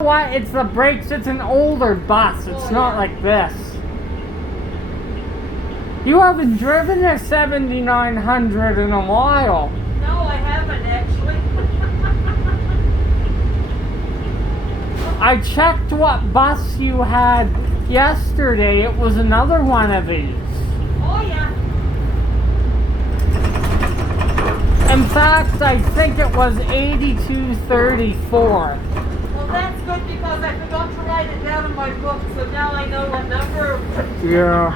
What? It's the brakes. It's an older bus. It's not like this. You haven't driven a 7900 in a while. No, I haven't actually. I checked what bus you had yesterday. It was another one of these. Oh yeah. In fact, I think it was 8234. Well, that's good because I forgot to write it down in my book, so now I know what number. Yeah.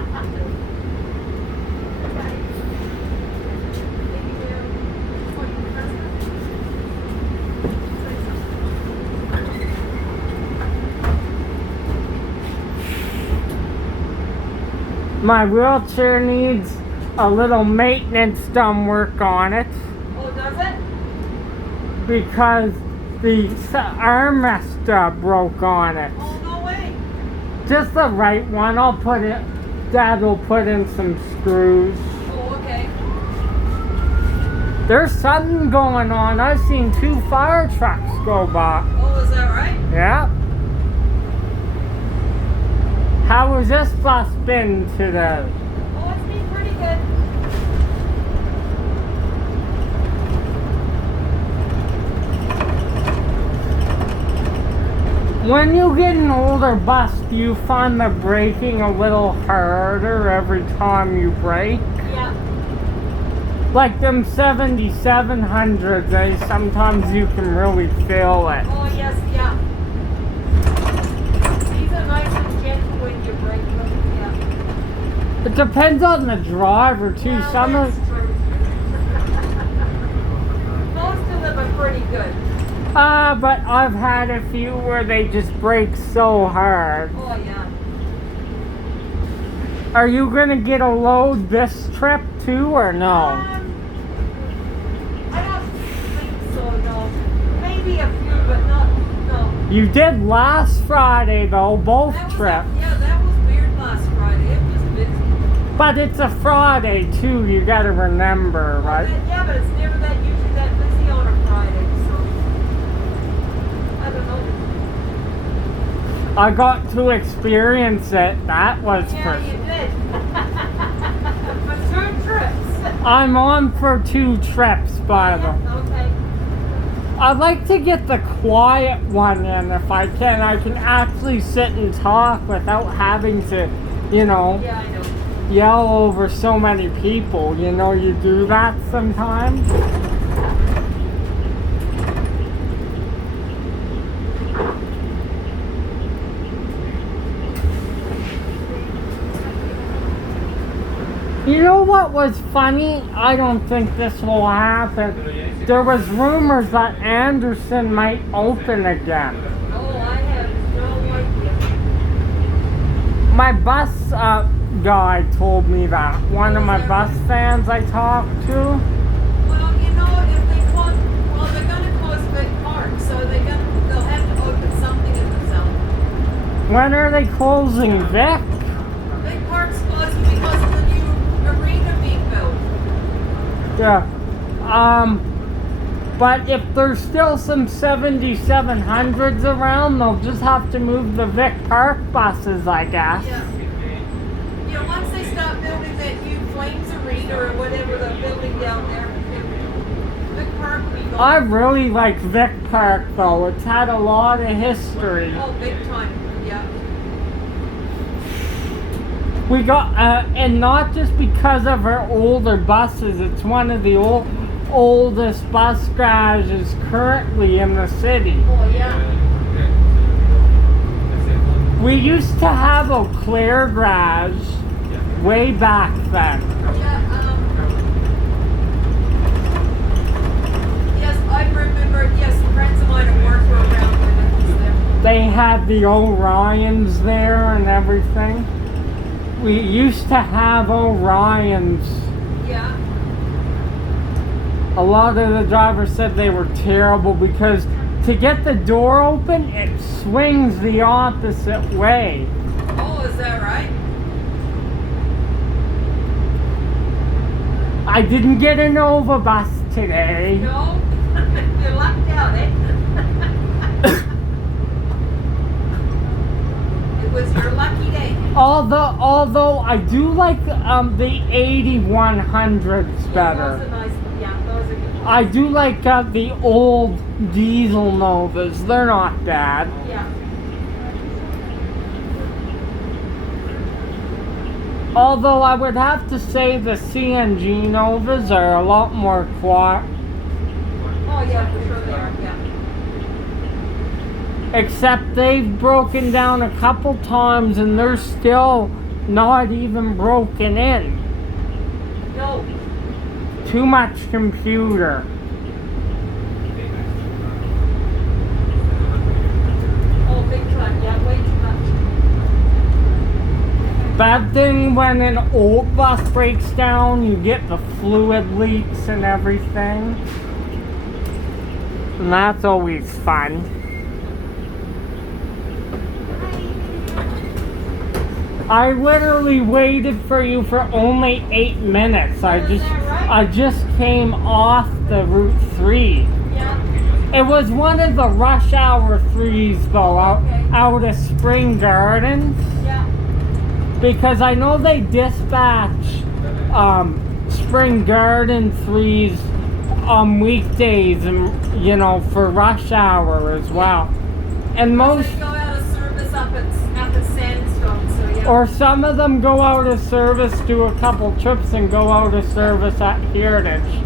My wheelchair needs a little maintenance done work on it. Oh, does it? Because the armrest broke on it. Oh, no way. Just the right one. I'll put it. Dad will put in some screws. Oh, okay. There's something going on. I've seen 2 fire trucks go by. Oh, is that right? Yeah. How has this bus been today? Oh, it's been pretty good. When you get an older bus, do you find the braking a little harder every time you brake? Yeah. Like them 7700s, sometimes you can really feel it. Oh, yes, yeah. These are nice and gentle when you brake them, yeah. It depends on the driver too. Well, Some that's of true. Most of them are pretty good. but I've had a few where they just brake so hard. Oh, yeah. Are you gonna get a load this trip too, or no? I don't think so, no. Maybe a few, but no. You did last Friday though, both That was trips. yeah, that was weird last Friday. It was busy. But it's a Friday too, you gotta remember, right? Yeah, but it's never that usually that busy on a Friday, so I don't know. I got to experience it. That was Yeah, you did. For 2 trips. I'm on for 2 trips, by the way. Okay. I'd like to get the quiet one in if I can. I can actually sit and talk without having to, you know, Yeah, I know. yell over so many people. You know, you do that sometimes. You know what was funny? I don't think this will happen. There was rumors that Anderson might open again. Oh, I have no idea. My bus guy told me that. One of my bus fans I talked to. Well, you know, if they close, well, they're gonna close Big Park, so they'll have to open something in the zone. When are they closing Vic? Big Park's closing because of the new arena being built. Yeah. But if there's still some 7700s around, they'll just have to move the Vic Park buses, I guess. Yeah. You know, once they start building that new Flames Arena or whatever they're building down there, Big Park will be gone. I really like Vic Park though. It's had a lot of history. Oh, big time, yeah. We got, and not just because of our older buses, it's one of the oldest bus garages currently in the city. Oh, yeah. We used to have Eau Claire garage way back then. Yeah, yes, I remember, yes, friends of mine at work were around when it was there. They had the Orions there and everything. We used to have Orions. Yeah. A lot of the drivers said they were terrible because to get the door open, it swings the opposite way. Oh, is that right? I didn't get a Nova bus today. No? You lucked out, eh? Although I do like the 8100s Yeah, better. those are nice. Yeah, those are good ones. I do like the old diesel Novas. They're not bad. Yeah. Although I would have to say the CNG Novas are a lot more quiet. Oh yeah, for sure they are. Yeah. Except they've broken down a couple times and they're still not even broken in. No. Too much computer. Oh, big time. Yeah, way too much. Bad thing when an old bus breaks down, you get the fluid leaks and everything. And that's always fun. I literally waited for you for only 8 minutes. I just came off the Route 3. Yeah. It was one of the rush hour 3s though, out of Spring Gardens. Yeah. Because I know they dispatch Spring Garden 3s on weekdays and, you know, for rush hour as well. And most... They go out of service up at the Sandstone, so yeah. Or some of them go out of service, do a couple trips, and go out of service at Heritage.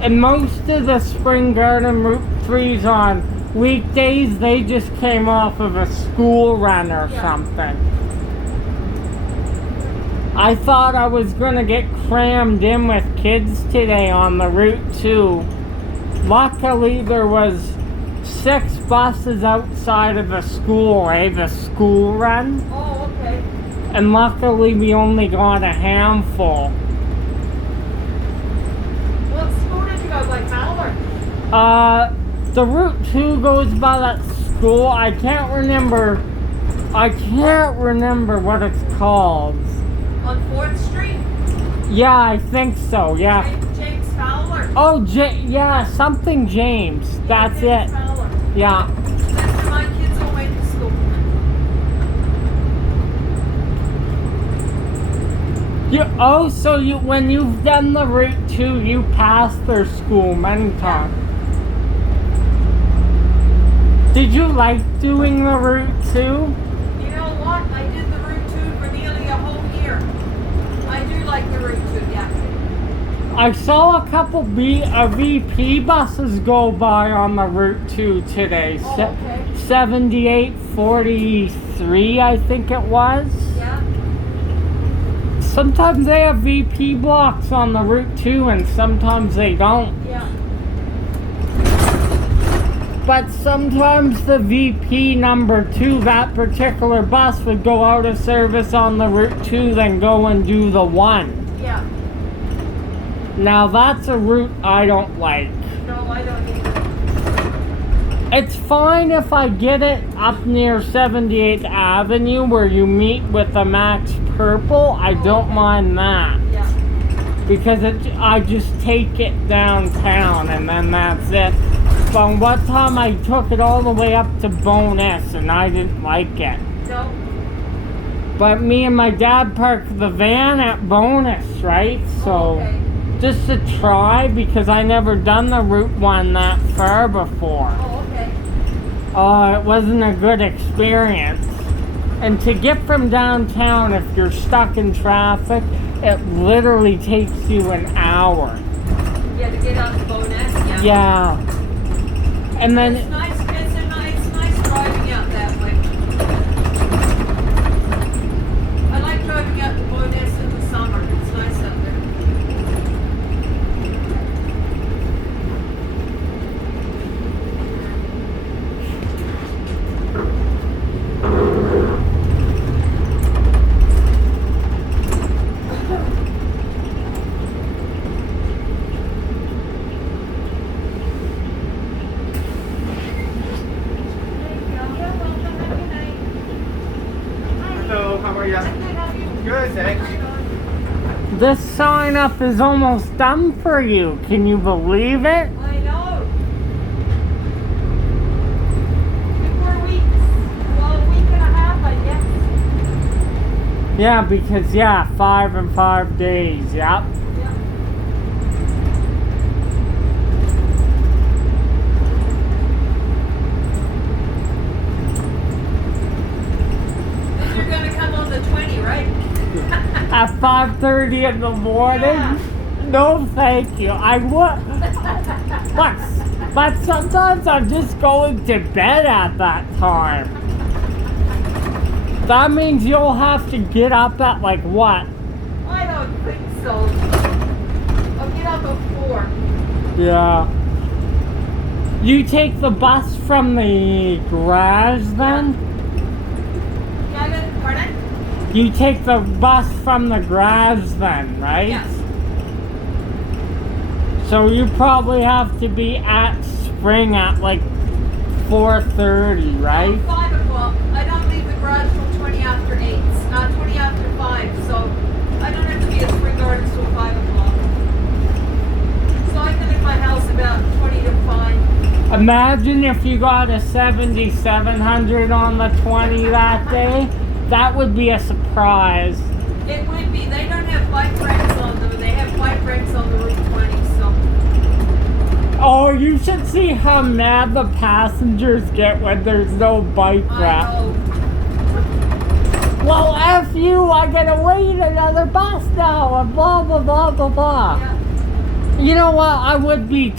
And most of the Spring Garden Route 3s on weekdays, they just came off of a school run or something. I thought I was gonna get crammed in with kids today on the Route 2. Luckily, there was 6 buses outside of the school, the school run. Oh, okay. And luckily we only got a handful. What school did you go, like Malvern? The Route 2 goes by that school. I can't remember what it's called. On 4th Street? Yeah, I think so, yeah. James Fowler. Oh, yeah, something James. That's James it. Fowler. Yeah. That's where my kids all went to school. So when you've done the Route 2, you passed their school many times. Did you like doing the Route 2? You know what? I did the Route 2 for nearly a whole year. I do like the Route 2, yeah. I saw a couple VP buses go by on the Route 2 today. Oh, okay. 7843, I think it was. Yeah. Sometimes they have VP blocks on the Route 2 and sometimes they don't. Yeah. But sometimes the VP number 2, that particular bus would go out of service on the Route 2, then go and do the 1. Yeah. Now that's a route I don't like. No, I don't either. It's fine if I get it up near 78th Avenue where you meet with the Max Purple. I don't mind that. Yeah. Because I just take it downtown and then that's it. But one time I took it all the way up to Bonus and I didn't like it. No. But me and my dad parked the van at Bonus, right? So just to try, because I never done the Route 1 that far before. Oh, okay. It wasn't a good experience. And to get from downtown, if you're stuck in traffic, it literally takes you an hour. Yeah, to get out to Bonus, yeah. Yeah. And then It's nice driving out that way. I like driving out to Bonus in the summer. It's nice out there. Hello, how are you? Good, thanks. this sign up is almost done for you. Can you believe it? I know. 2 more weeks. Well, a week and a half, I guess. Yeah, because, yeah, 5 and 5 days, yep. Yeah. And you're gonna come on the 20, right? At 5:30 in the morning? Yeah. No, thank you. I would. But sometimes I'm just going to bed at that time. That means you'll have to get up at like what? I don't think so. I'll get up at 4. Yeah. You take the bus from the garage then? Yeah, I got, pardon? You take the bus from the garage then, right? Yes. So you probably have to be at Spring at like 4:30, right? 5 o'clock. I don't leave the garage till 20 after 8. 20 after 5, so I don't have to be at Spring Gardens till 5 o'clock. So I can leave my house about 20 to 5. Imagine if you got a 7700 on the 20 that day. That would be a surprise. It would be. They don't have bike racks on them. They have bike racks on the Route 20, so. Oh, you should see how mad the passengers get when there's no bike rack. I know. Well, F you, I gotta wait another bus now, and blah, blah, blah, blah, blah. Yeah. You know what, I would be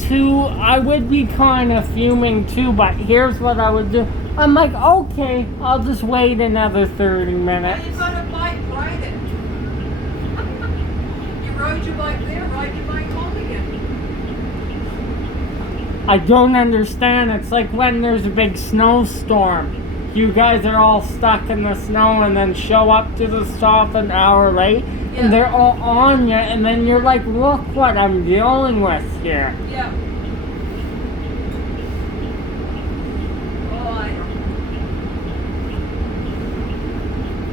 kind of fuming too, but here's what I would do. I'm like, okay, I'll just wait another 30 Well, minutes. you got a bike, ride it. You rode your bike there, ride your bike home again. I don't understand. It's like when there's a big snowstorm. You guys are all stuck in the snow and then show up to the stop an hour late. Yeah. And they're all on you. And then you're like, look what I'm dealing with here. Yeah. Oh, I know.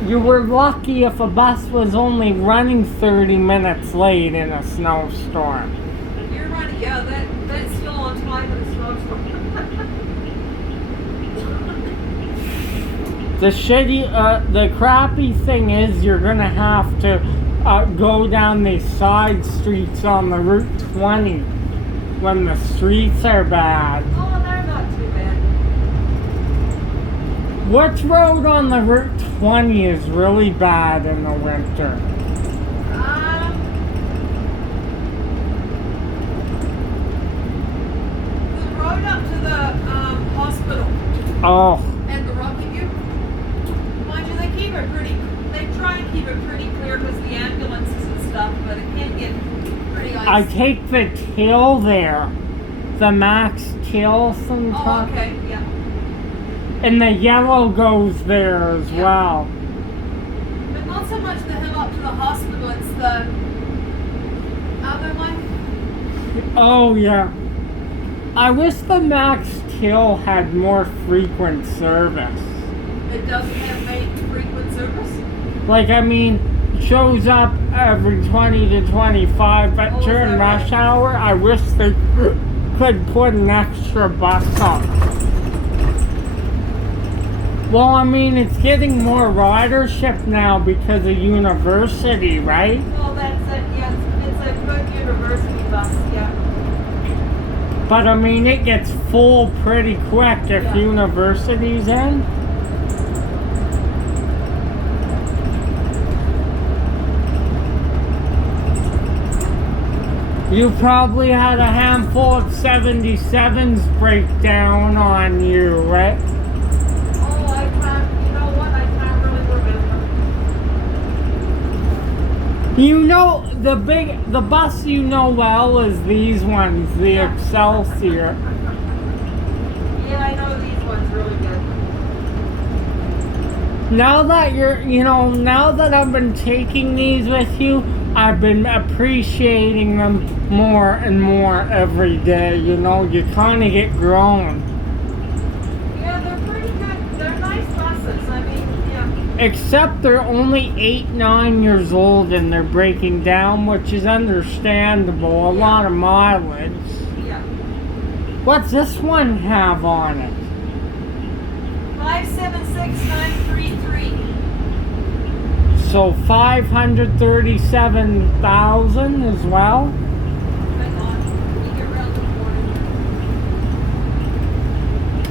You were lucky if a bus was only running 30 minutes late in a snowstorm. You're running, yeah, that's still on time in the snowstorm. The crappy thing is you're gonna have to go down these side streets on the Route 20 when the streets are bad. Oh, they're not too bad. Which road on the Route 20 is really bad in the winter? The road up to the hospital Oh, and the Rocky View. Mind you, they try and keep it pretty clear because the ambulances and stuff, but it can get pretty icy. I take the till there. The Max till Oh, sometimes. okay, yeah. And the yellow goes there as Yeah. well. But not so much the hill up to the hospital, it's the other one. Oh, yeah. I wish the Max till had more frequent service. It doesn't have many frequent service. Like, I mean, shows up every 20 to 25, but Oh, is during that rush right? hour, I wish they could put an extra bus up. Well, I mean, it's getting more ridership now because of university, right? Well, that's it, yes. It's a good university bus, yeah. But I mean, it gets full pretty quick if Yeah. university's in. You probably had a handful of 77s break down on you, right? Oh, I can't, you know what? I can't really remember. You know, the bus you know well is these ones, the Yeah. Excelsior. Yeah, I know these ones really good. Now that now that I've been taking these with you, I've been appreciating them more and more every day. You know, you kind of get grown. Yeah, they're pretty good. They're nice buses. I mean, yeah. Except they're only 8, 9 years old and they're breaking down, which is understandable. A lot of mileage. Yeah. What's this one have on it? 576933. So 537,000 as well. Hang on, you get around the corner.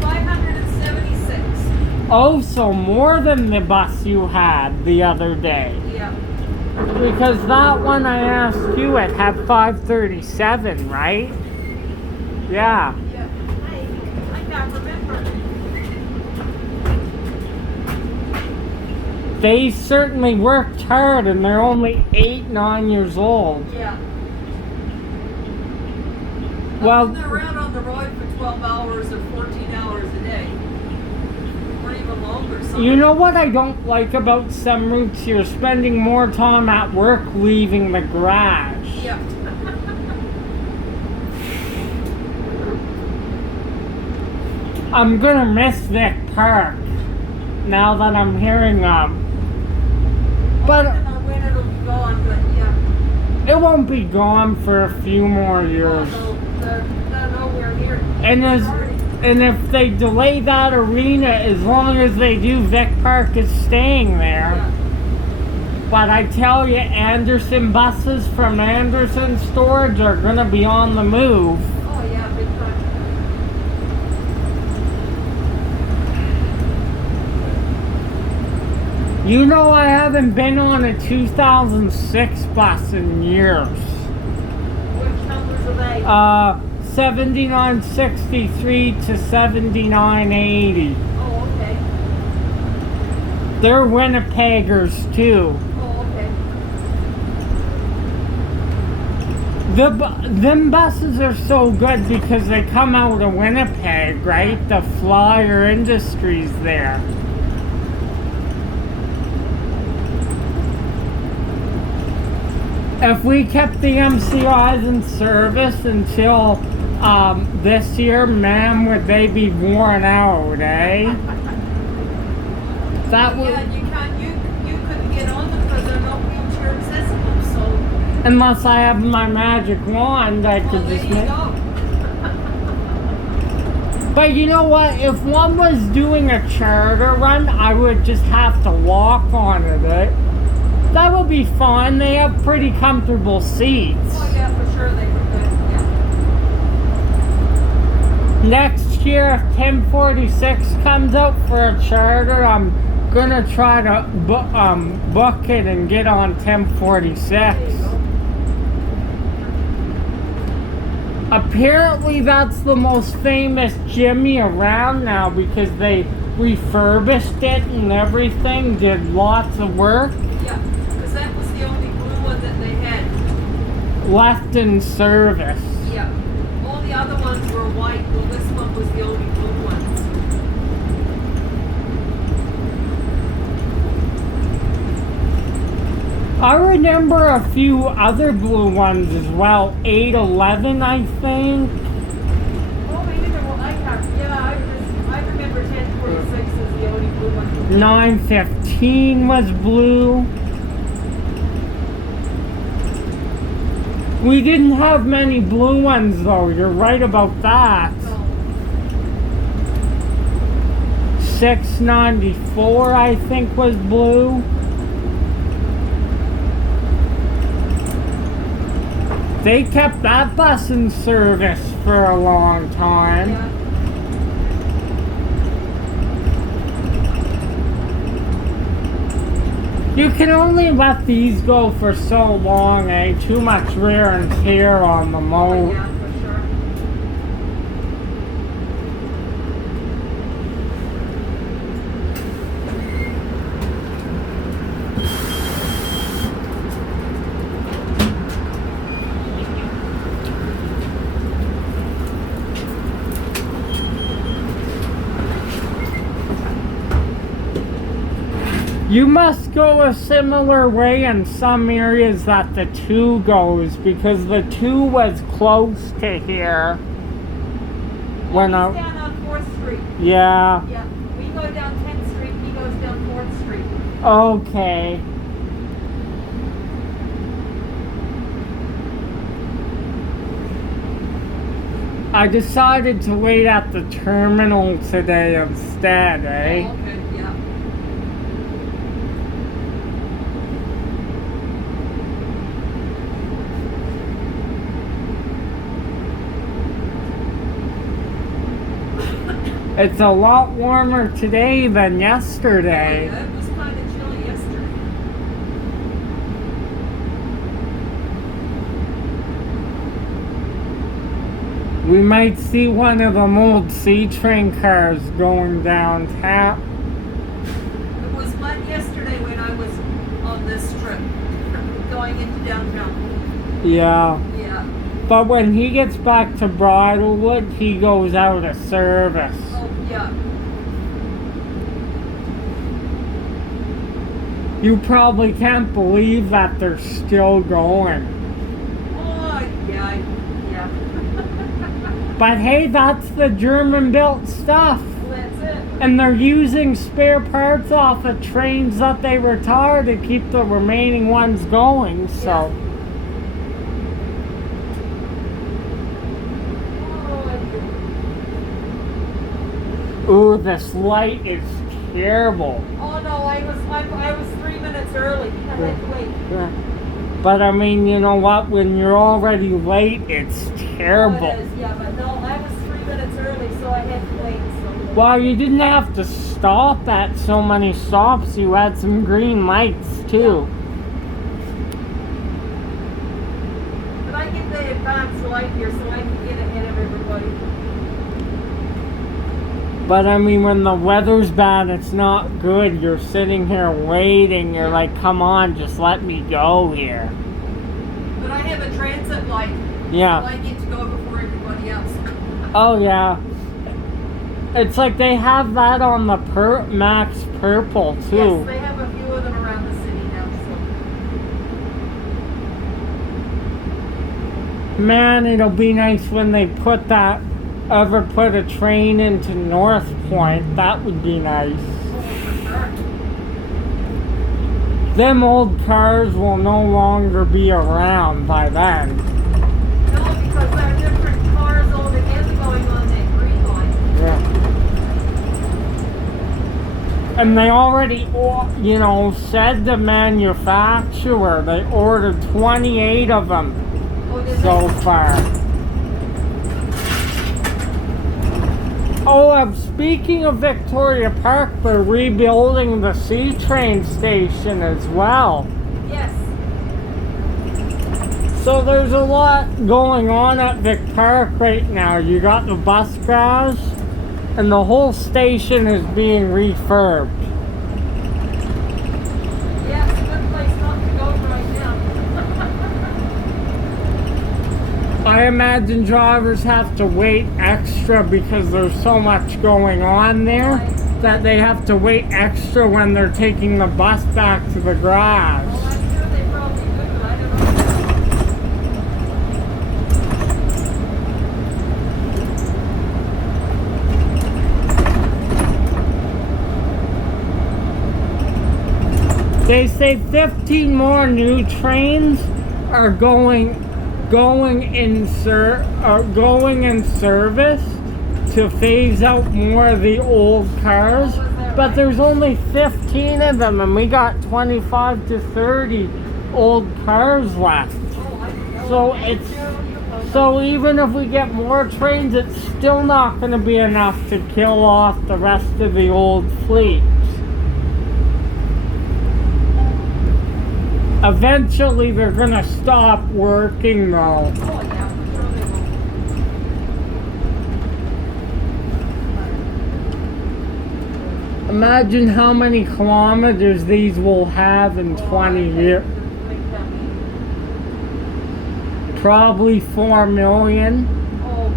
576. Oh, so more than the bus you had the other day. Yeah. Because that one I asked you, it had 537, right? Yeah. Yeah. I can't remember. They certainly worked hard and they're only 8-9 years old. Yeah. Well, They're out on the road for 12 hours or 14 hours a day. Or even longer. you know what I don't like about some routes? You're spending more time at work leaving the garage. Yeah. I'm gonna miss Vic Park now that I'm hearing But I don't know when it'll be gone, but yeah. it won't be gone for a few more years. No, they're nowhere near. And if they delay that arena, as long as they do, Vic Park is staying there. Yeah. But I tell you, Anderson buses from Anderson Storage are gonna be on the move. Oh yeah, big time. You know, I haven't been on a 2006 bus in years. Which numbers are they? 7963 to 7980. Oh, okay. They're Winnipeggers too. Oh, okay. Them buses are so good because they come out of Winnipeg, right? The Flyer Industries there. If we kept the MCIs in service until this year, man, would they be worn out, eh? That would, Yeah, you couldn't get on them because they're not wheelchair accessible, so. unless I have my magic wand, I Well, could there just you make. go. But you know what? If one was doing a charter run, I would just have to walk on it. That would be fun. They have pretty comfortable seats. Oh yeah, for sure they could. Yeah. Next year, if 1046 comes out for a charter, I'm gonna try to book it and get on 1046. There you go. Apparently, that's the most famous Jimmy around now because they refurbished it and everything, did lots of work. Yeah, because that was the only blue one that they had. Left in service. Yeah. All the other ones were white. Well, this one was the only blue ones. I remember a few other blue ones as well. 811, I think. Oh, maybe there were. Yeah, I remember 1046 as the only blue one. 915 was blue. We didn't have many blue ones though, you're right about that. So, 694 I think was blue. They kept that bus in service for a long time. yeah. You can only let these go for so long, eh? Too much wear and tear on the Oh, motor. yeah, for sure. You must go a similar way in some areas that the 2 goes because the 2 was close to here. When He's down on 4th Street. yeah, Yeah. We go down 10th Street, he goes down 4th Street. okay. I decided to wait at the terminal today instead, eh? Oh, okay, yeah. It's a lot warmer today than yesterday. Yeah, it was kind of chilly yesterday. We might see one of them old C train cars going downtown. It was mud yesterday when I was on this trip, going into downtown. Yeah. Yeah. But when he gets back to Bridlewood, he goes out of service. Oh, yeah. You probably can't believe that they're still going. Oh, yeah. Yeah. But hey, that's the German-built stuff. That's it. And they're using spare parts off of trains that they retire to keep the remaining ones going, so. Ooh, this light is terrible. Oh no, I was 3 minutes early. I had to wait. Yeah. But I mean, you know what? When you're already late, it's terrible. Oh, it is, yeah, but no, I was 3 minutes early, so I had to wait. So. Well, you didn't have to stop at so many stops. You had some green lights too. But I get the advance light here, so I can get ahead of everybody. But I mean, when the weather's bad, it's not good. You're sitting here waiting. You're like, come on, just let me go here. But I have a transit light. Yeah. So I get to go before everybody else. Oh, yeah. It's like they have that on the Max Purple, too. Yes, they have a few of them around the city now. So. Man, it'll be nice when they put a train into North Point. That would be nice. Oh, for sure. Them old cars will no longer be around by then. No, because there are different cars altogether going on that green line. Yeah. And they already, you know, said the manufacturer, they ordered 28 of them Oh, did so they? far. Oh, speaking of Victoria Park, they're rebuilding the C train station as well. Yes. So there's a lot going on at Vic Park right now. You got the bus crash, and the whole station is being refurbed. Yeah, it's a good place not to go right now. I imagine drivers have to wait extra because there's so much going on there that they have to wait extra when they're taking the bus back to the garage. Well, I'm sure they probably do. I don't know. They say 15 more new trains are going in service to phase out more of the old cars, but there's only 15 of them, and we got 25 to 30 old cars left. So even if we get more trains, it's still not going to be enough to kill off the rest of the old fleet. Eventually, they're going to stop working, though. Oh, yeah, I'm sure they will. Imagine how many kilometers these will have in 20 years. Probably 4 million. Oh,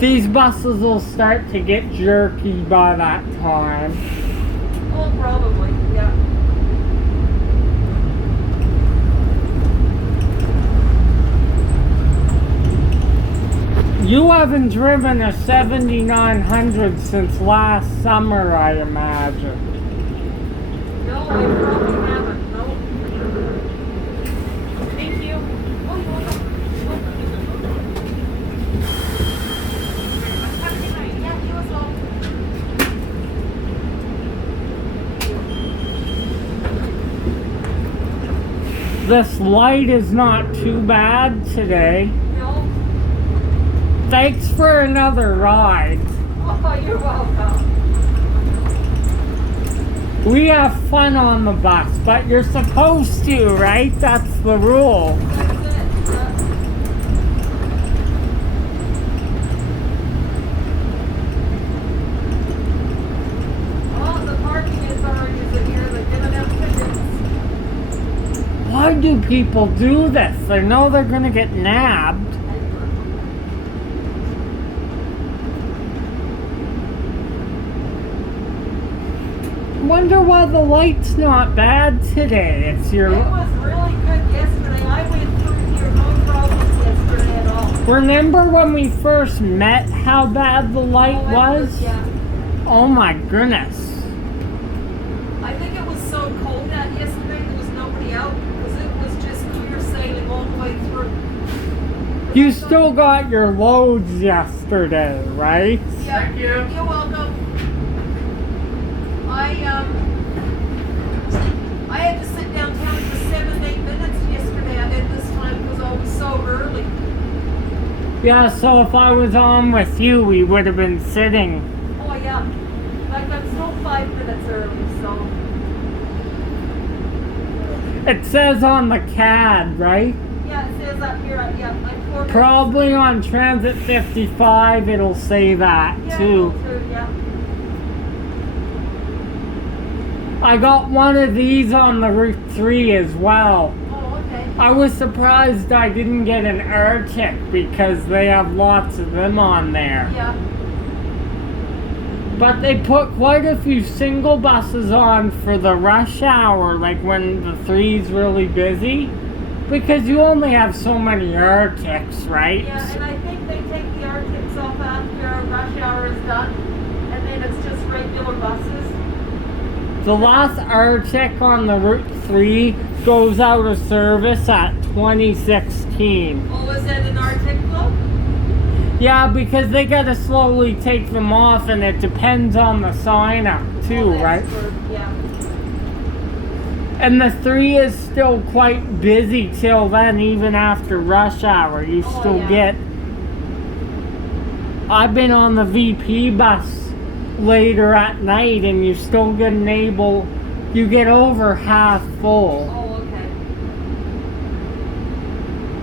These buses will start to get jerky by that time. oh, probably, yeah. You haven't driven a 7900 since last summer, I imagine. No, I probably haven't. No. Thank you. Oh, you're welcome. Have a good night. Yeah, you as well. This light is not too bad today. No? Thanks for another ride. Oh, you're welcome. We have fun on the bus, but you're supposed to, right? That's the rule. That's it. Well, the parking authorities are here. They're giving out tickets. Why do people do this? They know they're gonna get nabbed. Wonder why the light's not bad today. It's It your... was really good yesterday. I went through here no problems yesterday at all. Remember when we first met how bad the light Oh, it was? Yeah. Oh my goodness. I think it was so cold out yesterday there was nobody out because it was just clear sailing all the way through. You still got your loads yesterday, right? Yeah. Thank you. You're welcome. I had to sit downtown for 7 8 minutes yesterday. I did this time because I was so early. Yeah, so if I was on with you, we would have been sitting. Oh yeah. Like I'm still 5 minutes early, so It says on the CAD, right? yeah, it says up here, yeah, I'm 4 minutes. Probably on Transit 55 it'll say that Yeah, too. yeah. I got one of these on the Route 3 as well. Oh, okay. I was surprised I didn't get an Arctic because they have lots of them on there. Yeah. But they put quite a few single buses on for the rush hour, like when the 3's really busy. Because you only have so many Arctics, right? Yeah, and I think they take the Arctics off after rush hour is done, and then it's just regular buses. The last Arctic on the Route 3 goes out of service at 2016. Oh, is that an Arctic club? Yeah, because they gotta slowly take them off and it depends on the sign up too, Oh, that's right? good, yeah. And the 3 is still quite busy till then, even after rush hour. You Oh, still yeah. get... I've been on the VP bus later at night and you still get you get over half full. Oh, okay.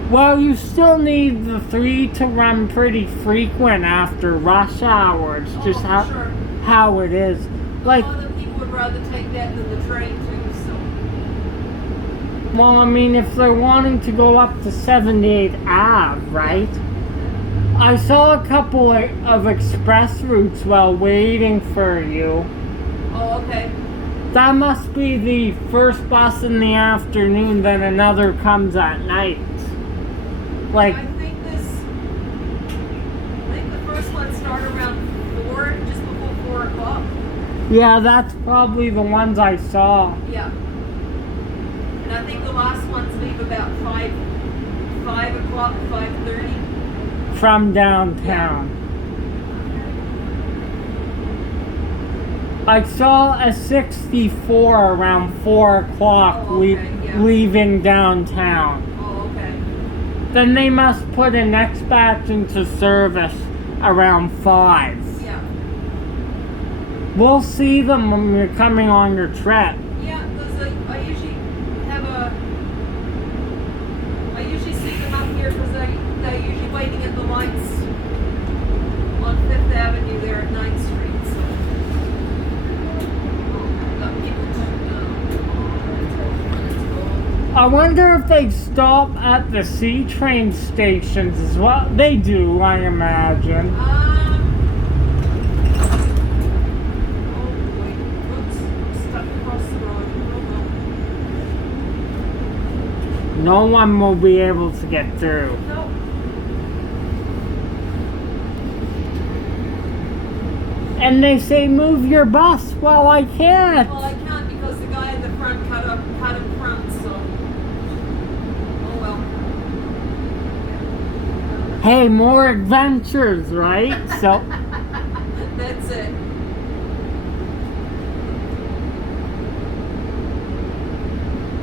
Well, you still need the 3 to run pretty frequent after rush hour. It's just Oh, how, sure. how it is. Like, A lot of people would rather take that than the train too, so. well, I mean, if they're wanting to go up to 78 Ave, right? I saw a couple of express routes while waiting for you. Oh, okay. That must be the first bus in the afternoon, then another comes at night. Like, I think the first one started around 4, just before 4 o'clock. yeah, that's probably the ones I saw. Yeah. And I think the last ones leave about 5 o'clock, 5:30. From downtown. I saw a 64 around 4 o'clock Oh, okay, yeah. leaving downtown. Oh, okay. Then they must put a next batch into service around 5. Yeah. We'll see them when you're coming on your trip. Yeah, because I usually see them up here because they're usually waiting at the lights on 5th Avenue there at 9th Street. So, got people I wonder if they stop at the C train stations as well. They do, I imagine. oh boy, whoops, stuck across the road. Oh No one will be able to get through. no. No. And they say, move your bus. Well, I can't. Well, I can't because the guy in the front cut in front, so. Oh well. Hey, more adventures, right? So, That's it.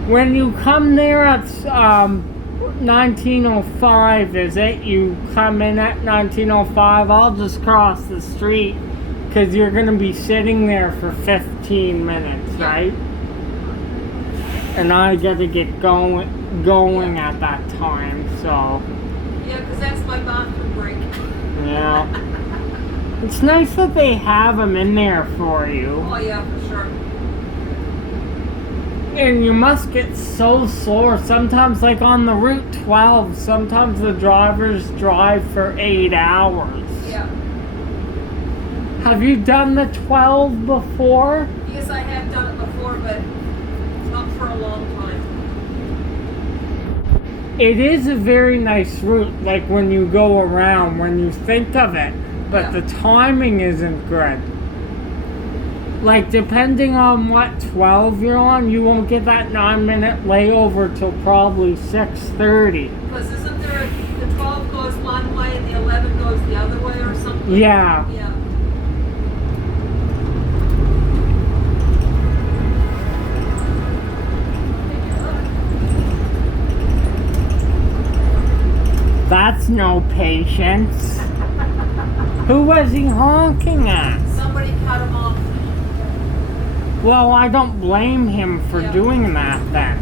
When you come there at 1905, is it? You come in at 1905, I'll just cross the street because you're going to be sitting there for 15 minutes, right? And I got to get going at that time, so. Yeah, because that's my bathroom break. Yeah. It's nice that they have them in there for you. Oh yeah, for sure. And you must get so sore. Sometimes, like on the Route 12, sometimes the drivers drive for 8 hours. Yeah. Have you done the 12 before? Yes, I have done it before, but not for a long time. It is a very nice route, like when you go around, when you think of it. But Yeah. the timing isn't good. Like, depending on what 12 you're on, you won't get that 9-minute layover till probably 6:30. Because isn't there the 12 goes one way and the 11 goes the other way or something? Yeah. Yeah. That's no patience. Who was he honking at? Somebody cut him off. Well, I don't blame him for Yeah. doing that then.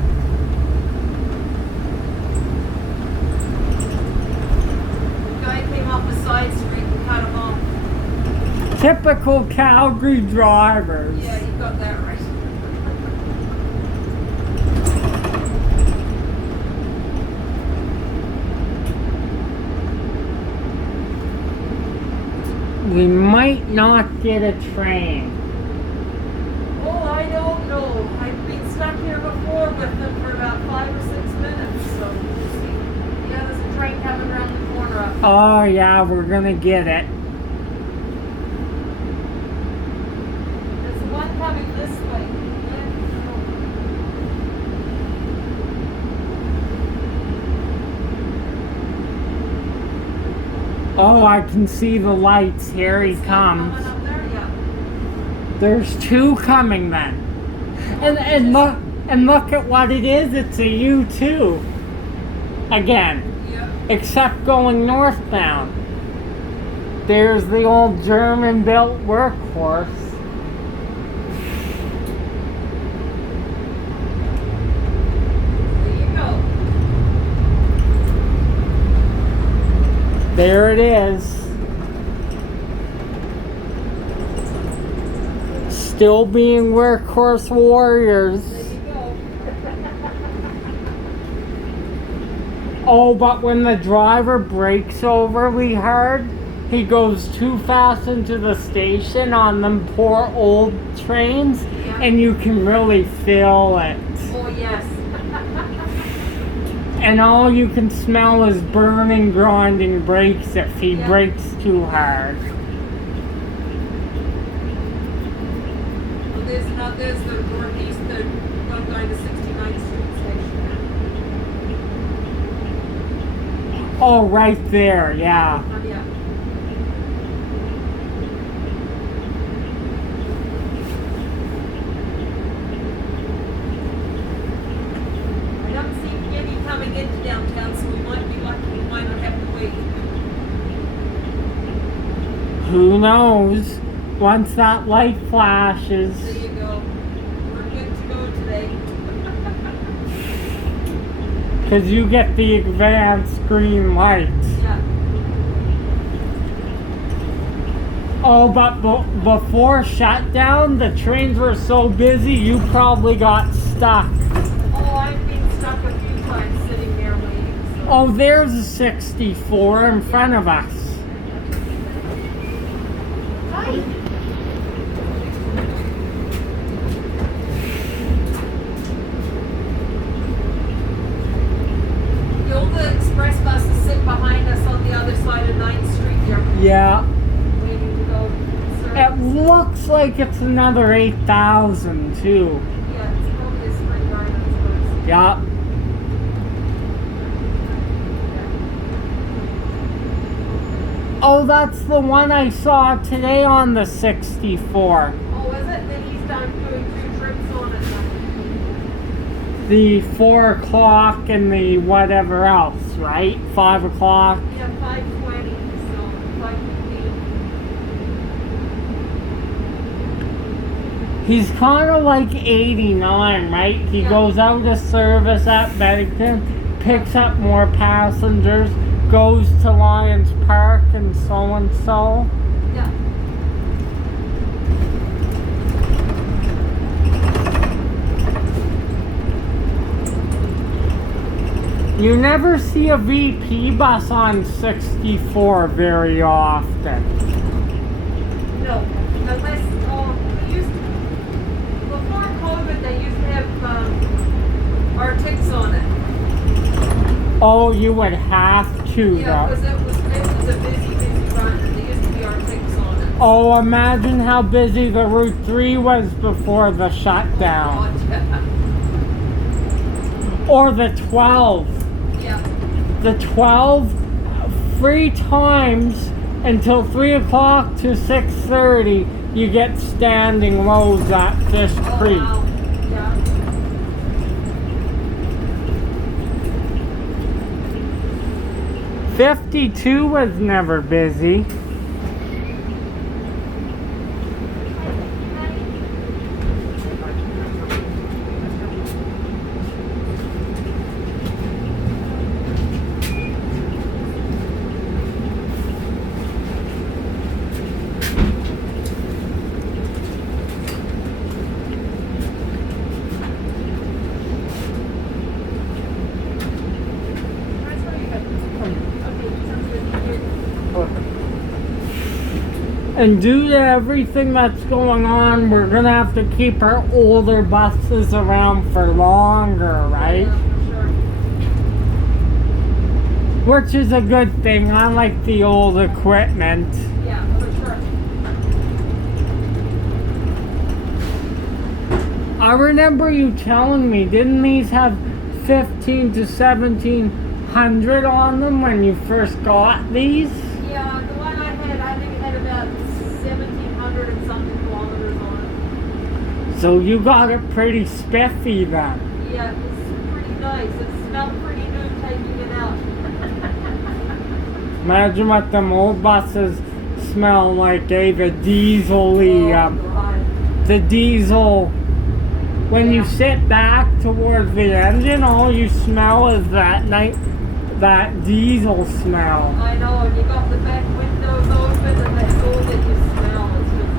Guy came off the side street and cut him off. Typical Calgary drivers. Yeah, you got that right. We might not get a train. Oh, I don't know. I've been stuck here before with them for about 5 or 6 minutes, so we'll see. Yeah, there's a train coming around the corner up. Oh yeah, we're gonna get it. There's one coming this way. Oh, I can see the lights. Here he comes. Coming up there, yeah. There's two coming then. And look at what it is. It's a U2. Again. Yeah. Except going northbound. There's the old German-built workhorse. There you go. There it is. Still being workhorse warriors. There you go. Oh, but when the driver breaks overly hard, he goes too fast into the station on them poor old trains, Yeah. and you can really feel it. Oh, yes. And all you can smell is burning, grinding brakes if he Yeah. brakes too hard. Well, there's the northeast, the one going to 69th Street station. Oh, right there, yeah. Oh, yeah. I don't see any coming into downtown, so we might be lucky. We might not have to wait. Who knows? Once that light flashes. There you go. We're good to go today. Because you get the advanced green lights. Yeah. Oh, but before shutdown, the trains were so busy, you probably got stuck. Oh, I've been stuck a few times sitting there waiting. So. Oh, there's a 64 in front of us. Hi. The old express buses sit behind us on the other side of 9th Street here, Yeah. waiting to go. It looks like it's another 8,000 too. Yeah, it's probably a spring gardens bus. Yeah. Oh, that's the one I saw today on the 64. Oh, is it? Then he's done doing 2 trips on it. the 4 o'clock and the whatever else, right? 5 o'clock. Yeah, 5:20, so 5:15. He's kind of like 89, right? He Yeah. goes out of service at Bennington, picks up more passengers, goes to Lions Park and so and so. Yeah. You never see a VP bus on 64 very often. No, unless, they used, before COVID, they used to have, Arctics on it. Oh, you would have to, Yeah, though. because it was a busy run, and there used to be Arctics on it. Oh, imagine how busy the Route 3 was before the shutdown. God, yeah. Or the 12. Yeah. The 12 free times until 3 o'clock to 6:30. You get standing loads at Fish Oh, Creek. wow. Yeah. 52 was never busy. And due to everything that's going on, we're gonna have to keep our older buses around for longer, right? Yeah, for sure. Which is a good thing. I like the old equipment. Yeah, for sure. I remember you telling me, didn't these have 15 to 1700 on them when you first got these? Yeah, the one I think it had about 1,700 and something kilometers on it. So you got it pretty spiffy then. Yeah, it was pretty nice. It smelled pretty new taking it out. Imagine what them old buses smell like, eh? The diesel-y, Oh, God. the diesel. When you Yeah. sit back towards the engine, all you smell is that diesel smell. I know, and you got the back windows open and that's all that you smell. It's just,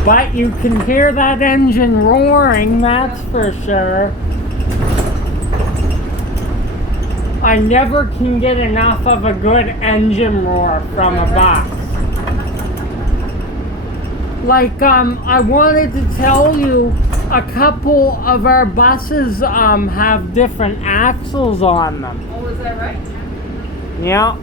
oh, But you can hear that engine roaring, that's for sure. I never can get enough of a good engine roar from a bus. Like, I wanted to tell you, a couple of our buses have different axles on them. Oh, is that right? Yeah.